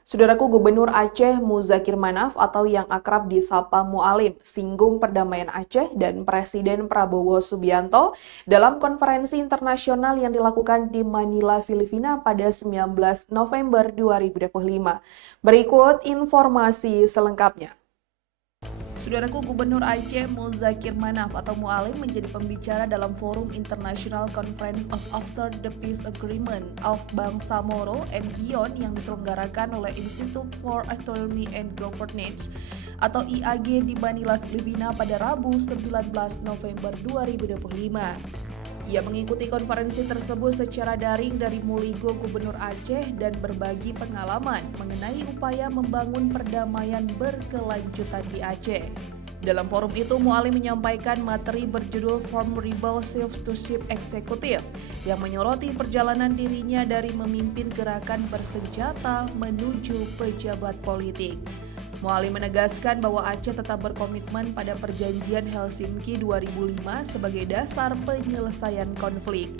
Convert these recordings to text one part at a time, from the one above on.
Saudaraku, Gubernur Aceh Muzakir Manaf atau yang akrab disapa Mualim singgung perdamaian Aceh dan Presiden Prabowo Subianto dalam konferensi internasional yang dilakukan di Manila, Filipina pada 19 November 2025. Berikut informasi selengkapnya. Saudaraku, Gubernur Aceh Muzakir Manaf atau Mualim menjadi pembicara dalam Forum International Conference of After the Peace Agreement of Bangsa Moro and Beyond yang diselenggarakan oleh Institute for Autonomy and Governance atau IAG di Manila, Filipina pada Rabu 19 November 2025. Ia mengikuti konferensi tersebut secara daring dari Muligo Gubernur Aceh dan berbagi pengalaman mengenai upaya membangun perdamaian berkelanjutan di Aceh. Dalam forum itu, Mualim menyampaikan materi berjudul From Rebel Chief to Chief Executive yang menyoroti perjalanan dirinya dari memimpin gerakan bersenjata menuju pejabat politik. Mualim menegaskan bahwa Aceh tetap berkomitmen pada perjanjian Helsinki 2005 sebagai dasar penyelesaian konflik.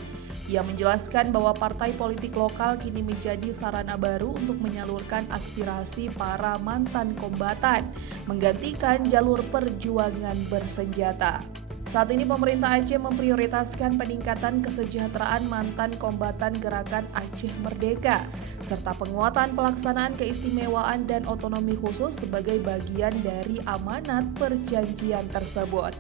Ia menjelaskan bahwa partai politik lokal kini menjadi sarana baru untuk menyalurkan aspirasi para mantan kombatan, menggantikan jalur perjuangan bersenjata. Saat ini pemerintah Aceh memprioritaskan peningkatan kesejahteraan mantan kombatan gerakan Aceh Merdeka, serta penguatan pelaksanaan keistimewaan dan otonomi khusus sebagai bagian dari amanat perjanjian tersebut.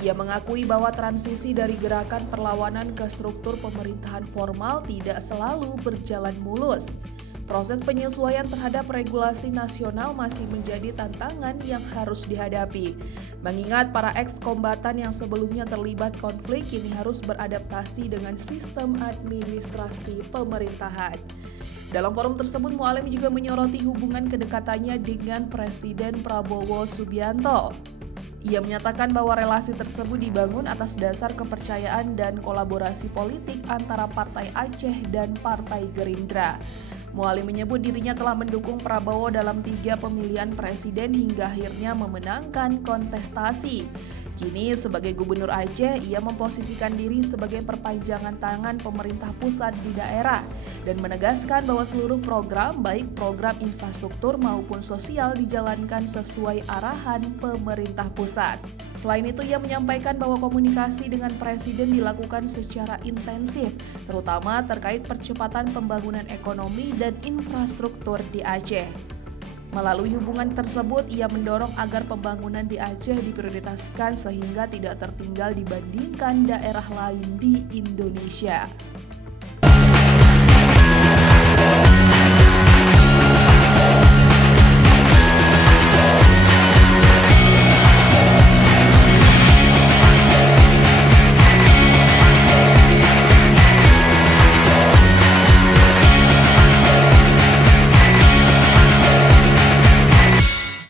Ia mengakui bahwa transisi dari gerakan perlawanan ke struktur pemerintahan formal tidak selalu berjalan mulus. Proses penyesuaian terhadap regulasi nasional masih menjadi tantangan yang harus dihadapi. Mengingat para eks-kombatan yang sebelumnya terlibat konflik kini harus beradaptasi dengan sistem administrasi pemerintahan. Dalam forum tersebut, Mualim juga menyoroti hubungan kedekatannya dengan Presiden Prabowo Subianto. Ia menyatakan bahwa relasi tersebut dibangun atas dasar kepercayaan dan kolaborasi politik antara Partai Aceh dan Partai Gerindra. Mualim menyebut dirinya telah mendukung Prabowo dalam 3 pemilihan presiden hingga akhirnya memenangkan kontestasi. Kini sebagai Gubernur Aceh, ia memposisikan diri sebagai perpanjangan tangan pemerintah pusat di daerah dan menegaskan bahwa seluruh program, baik program infrastruktur maupun sosial dijalankan sesuai arahan pemerintah pusat. Selain itu, ia menyampaikan bahwa komunikasi dengan Presiden dilakukan secara intensif, terutama terkait percepatan pembangunan ekonomi dan infrastruktur di Aceh. Melalui hubungan tersebut, ia mendorong agar pembangunan di Aceh diprioritaskan sehingga tidak tertinggal dibandingkan daerah lain di Indonesia.